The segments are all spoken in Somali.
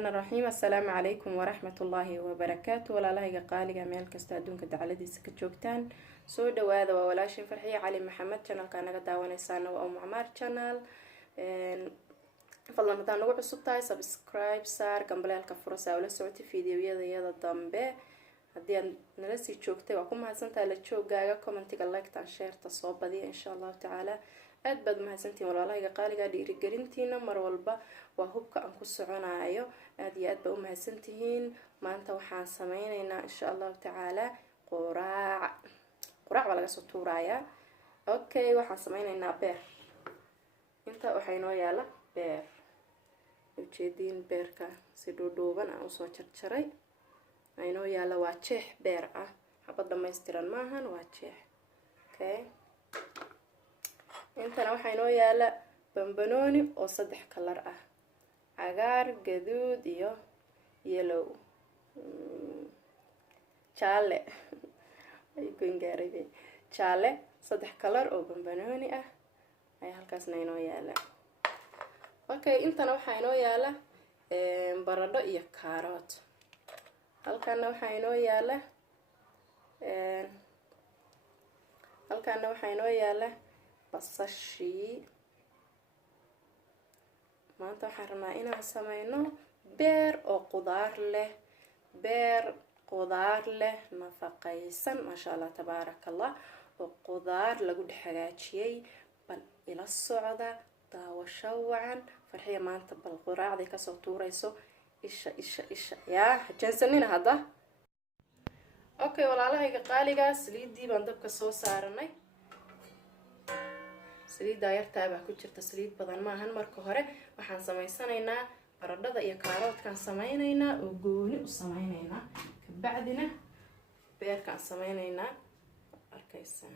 الرحمن الرحيم. السلام عليكم ورحمة الله وبركاته. ولا لهيga qaaliga meel kasta adduunka dacaladiisa ka joogtaan soo dhawaada. waa walaashin farxiye cali maxamed. channelka naga daawanaysaana waa Umar channel. fadlan hadaa nagu cusub tahay subscribe saar gambaleelka furo saa ula socoti fiidiyowyada dambe. haddii aad nala sii joogtay waa ku mahadsantahay la joogaaga, commentiga, like-ta, share-ta soo badiya insha allahu tacaala. aad baad mahadsantihiin walaalahayga qaaliga. dhiirigelintiina mar walba waa hubka aan ku soconaayo. aad iyo aad baa u mahadsantihiin. maanta waxaan sameyneynaa insha allahu tacaala quraac baa laga soo tuurayaa. okay, waxaan sameyneynaa beer. inta waxaa inoo yaala beer. ujeediin beerka si dhuudhuuban aan usoo jarjaray. inoo yaala waa jeex beer ah, xabad dhammaystiran maahan, waa jeex. okay, intana waxaa inoo yaala bambanooni oo 3 kalar ah, cagaar, gaduud iyo yellow, jaale ay goongaaray jaale. 3 kalar oo bambanooni ah ayaa halkaasna inoo yaala. okay, intana waxaa inoo yaala baradho iyo kaarot. halkaana waxaa inoo yaala basashii. maanta waxaan rabnaa inaan sameyno beer oo qudaar leh nafaqaysan, maasha allah tabaarakallah, oo qudaar lagu dhex hagaajiyay. bal ila socda, daawasho wacan. farxiya maanta bal quraacday kasoo tuurayso. isha yaa hajaansanina hadda. okay, walaalahayga qaaliga, saliidii baan dabka soo saaranay. saliidda yartaabaa ku jirta, saliid badan maahan. marka hore waxaan sameysanaynaa baradhada iyo kaaroodkaan sameynaynaa oo gooni u sameynaynaa. kabacdina beerkaan sameynaynaa. arkaysaan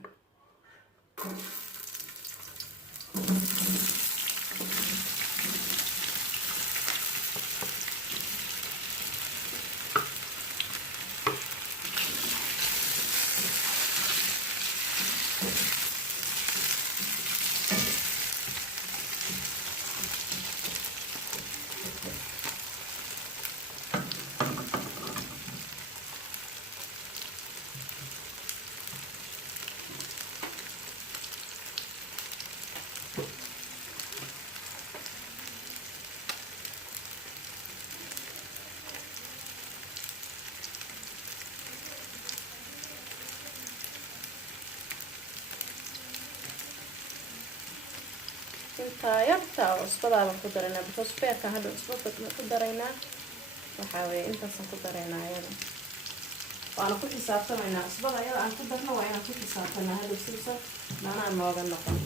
intaa yarta cusbadaabaan ku daraynaa, because beerkan hadda cusbada ku daraynaa. waxaa weeye intaasaan ku daraynaa ayada. waana ku xisaabtamaynaa cusbada ayada aan ku darno, waa inaan ku xisaabtanaa hadhow siisa manaa nooga noqon.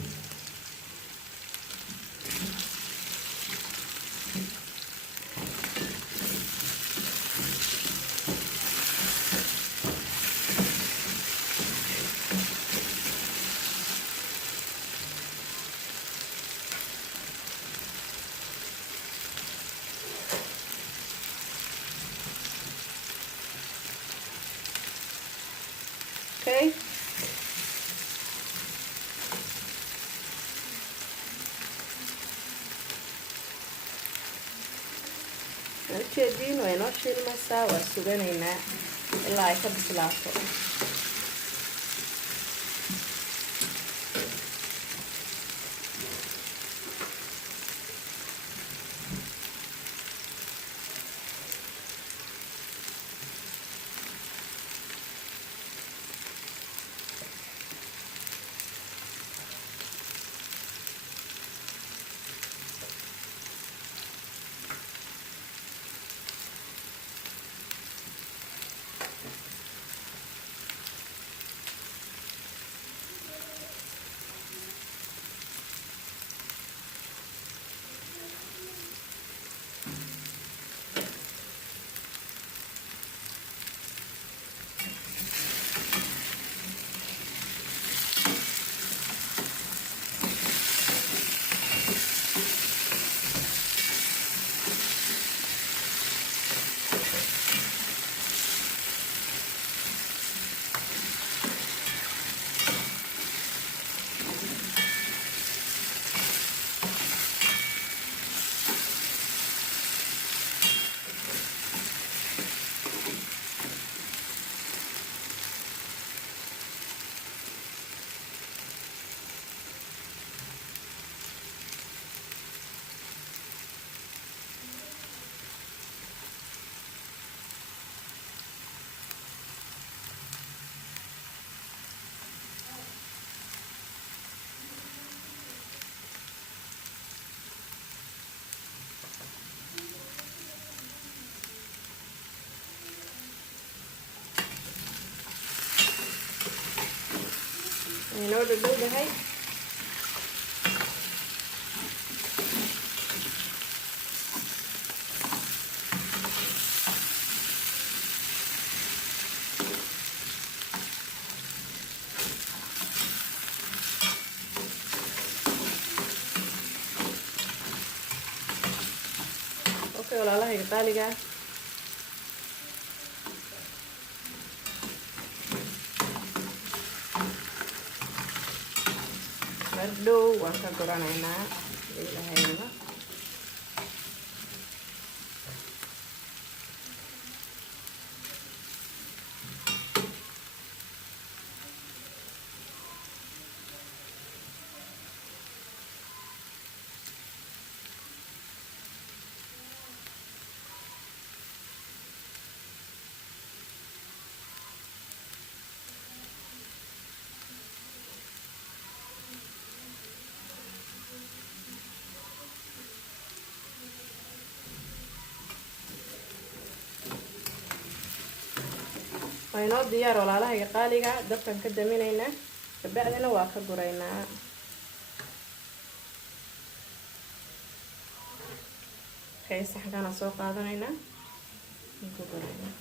okay, ujeediin way noo shiilmaysaa. waa suganaynaa ilaa ay ka bislaato. inoo dhadhowdahay. okay walaalahayga qaaliga mardhow waan ka guranaynaa ilahayna. waa inoo diyaar walaalahayga qaaliga. dabkan ka daminaynaa kabacdina waa ka guraynaa. okay saxankaana soo qaadanaynaa ka guraynaa.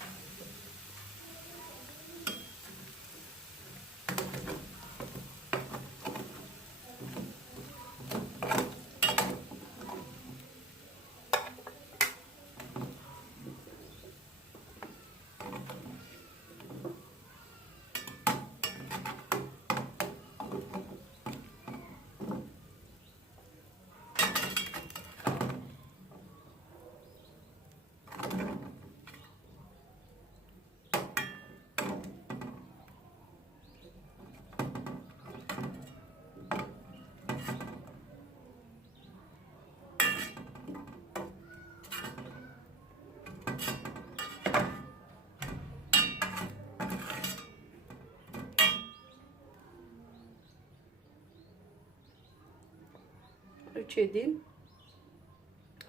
ujeedin.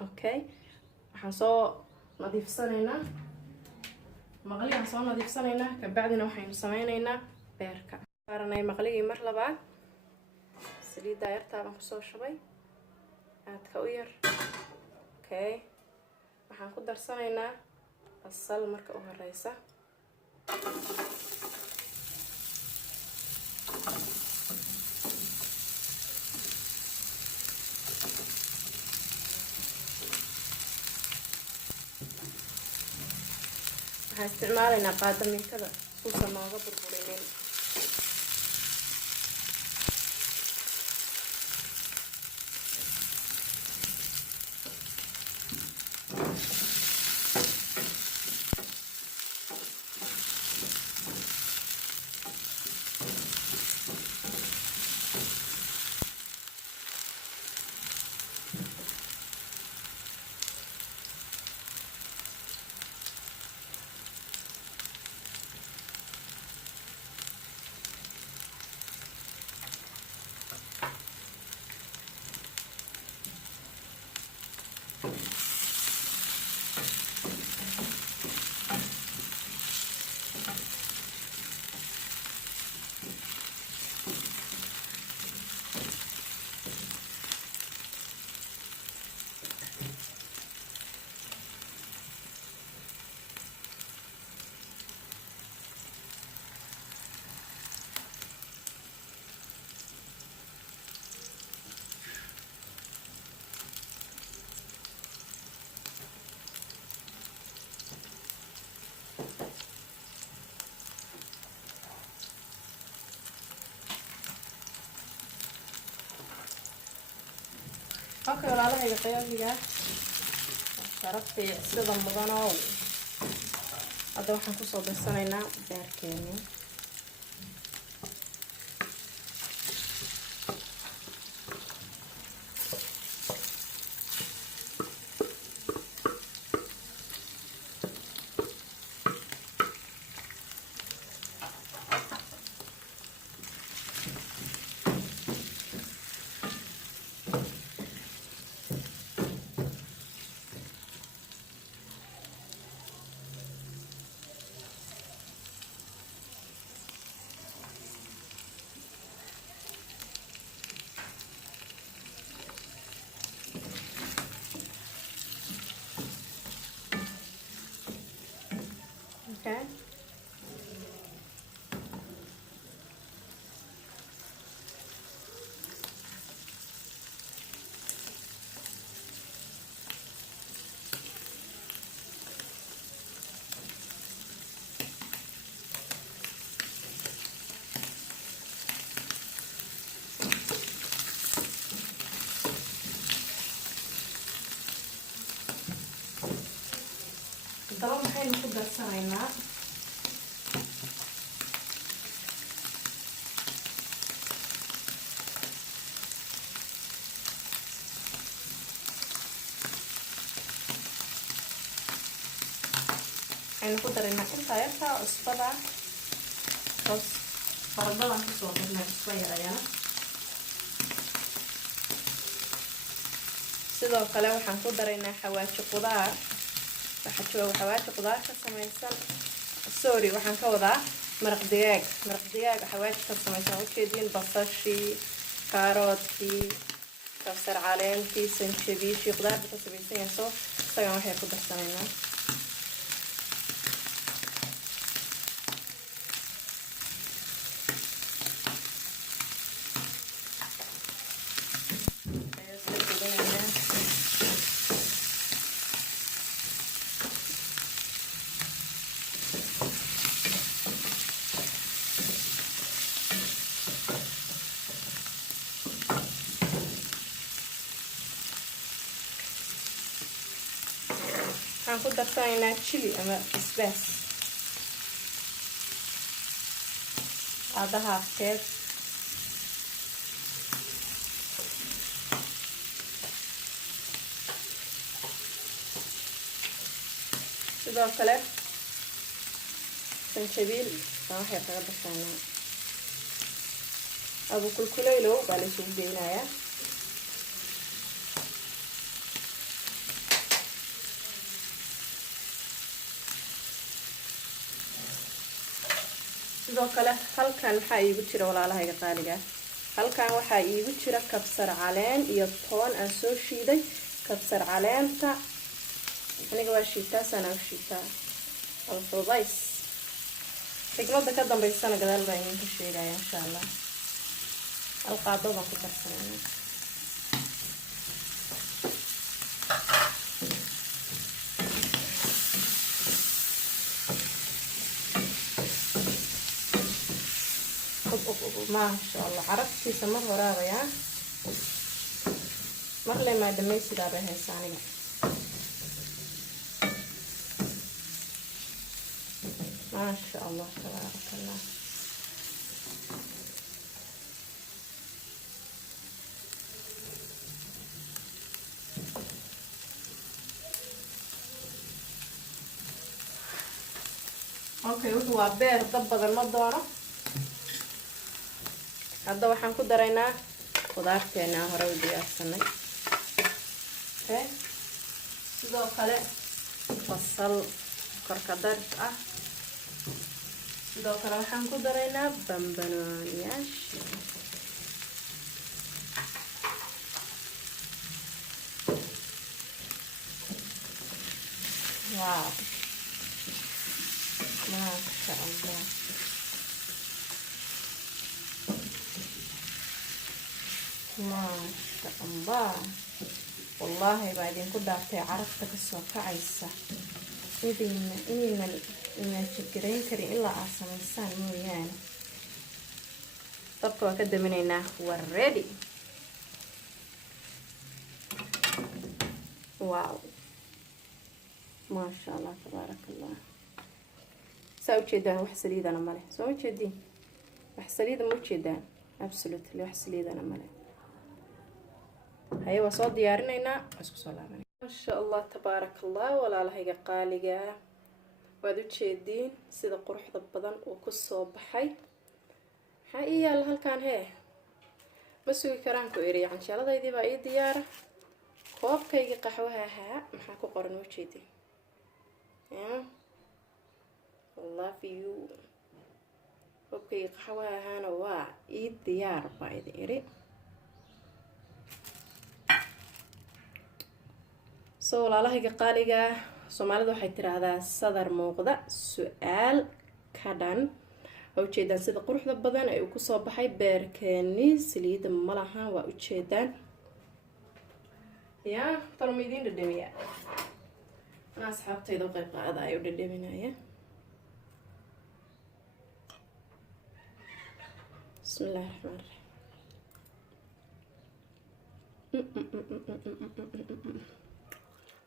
okay waxaan soo nadiifsanaynaa maqligaan soo nadiifsanaynaa kabacdina waxaynu sameynaynaa beerka. saaranay maqligii mar labaad saliidda yartaabaan kusoo shubay aadka u yar. okay waxaan ku darsanaynaa basal marka u horeysa. waxaan isticmaalaynaa qaado minkada suusan nooga burburinin. okay walaalahayga qayabiga sharaftii sida mudan oo hadda waxaan kusoo darsanaynaa beerkeena. waxaynu ku darsanaynaa waxaynu ku darinaa intaa yartaa cusbada hoos baradadaan kusoo darnay cusba yarayana sidoo kale waxaan ku daraynaa xawaaji qudaar waxaa jooga xawaaji qudaar ka samaysan sorry waxaan ka wadaa maraq digaag xawaaji ka samaysan ujeediin basashii kaaroodkii kabsar caleentii sanjabiishii qudaarta ka samaysan yahay soo isagan waxay ku darsanaynaa waxaan ku darsanaynaa chili ama basbaas qaadaha afkeed sidoo kale sanjabiil baan waxay kaga darsanaa abu kulkuleylow baa la isugu geynayaa sidoo kale halkan waxaa iigu jira walaalahayga qaaliga halkan waxaa iigu jira kabsar caleen iyo toon aan soo shiiday kabsar caleenta aniga waa shiitaa sana u shiitaa alfudays xigmada ka dambeysana gadaal baan idinka sheegaya insha allah alqaado baan ku darsanayna ما شاء الله عرفتي سمر وراها يا مرلي ما دميسي دابا هي ثانيه ما شاء الله تبارك الله اوكي وهو بير ضبط المضوره hadda waxaan ku daraynaa qudaarteena hore u diyaarsanay sidoo kale basal korkadar ah sidoo kale waxaan ku daraynaa bambanooniyaasha wow maasha allah ما شاء الله والله بعدين كده عطي عرفت كسوة كعيسة إننا شكرين كري إلا عاصم إنسان مو يعني طبقوا كده من هنا والريدي واو ما شاء الله تبارك الله سوي كده وحسليد أنا ماله سوي كده وحسليد مو كده absolutely وحسليد أنا ماله هاي وصوت ديارنا اسكو سلامة ما شاء الله تبارك الله ولا لهيga qaaliga waad u jeedin sida quruxda badan oo ku soo baxay waxa iyaal halkan hee ma sugi karaan ku eri canjeeladaydii baa ii diyaar koobkayga qaxwaha ahaa maxaa ku qoran u jeedin love you koobkayga qaxwaha ahaana waa ii diyaar baa idin iri soo walaalahayga qaaliga Soomaalidu waxay tiraahdaa sadar muuqda su'aal ka dhan oo jeedaan sida quruxda badan ay ku soo baxay beerkeeni saliida malaha waa u jeedaan ya tarmiidin dhadhamiya ana asxaabtayda qayb qaada ay u dhadhaminaya bismillaahir rahmaanir rahiim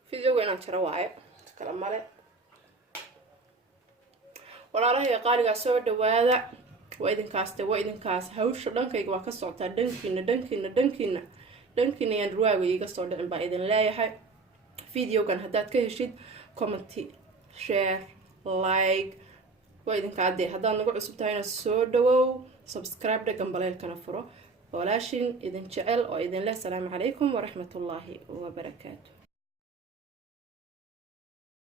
فيديو وين أنشره واعي كلام ماله walaalahay qaaligaa soo dhawaada waa idinkaas hawsha dhankayga waa ka socotaa dhankiina yaan ruwaaga iiga soo dhicin baa idin leeyahay. videogan haddaad ka heshid comment share like waa idinkaadee. haddaad nagu cusub tahayna soo dhawow, subscribe dhagan baleelkana furo. walaashin idin jecel oo idin leh salaamu calaykum waraxmatullaahi wabarakaatu.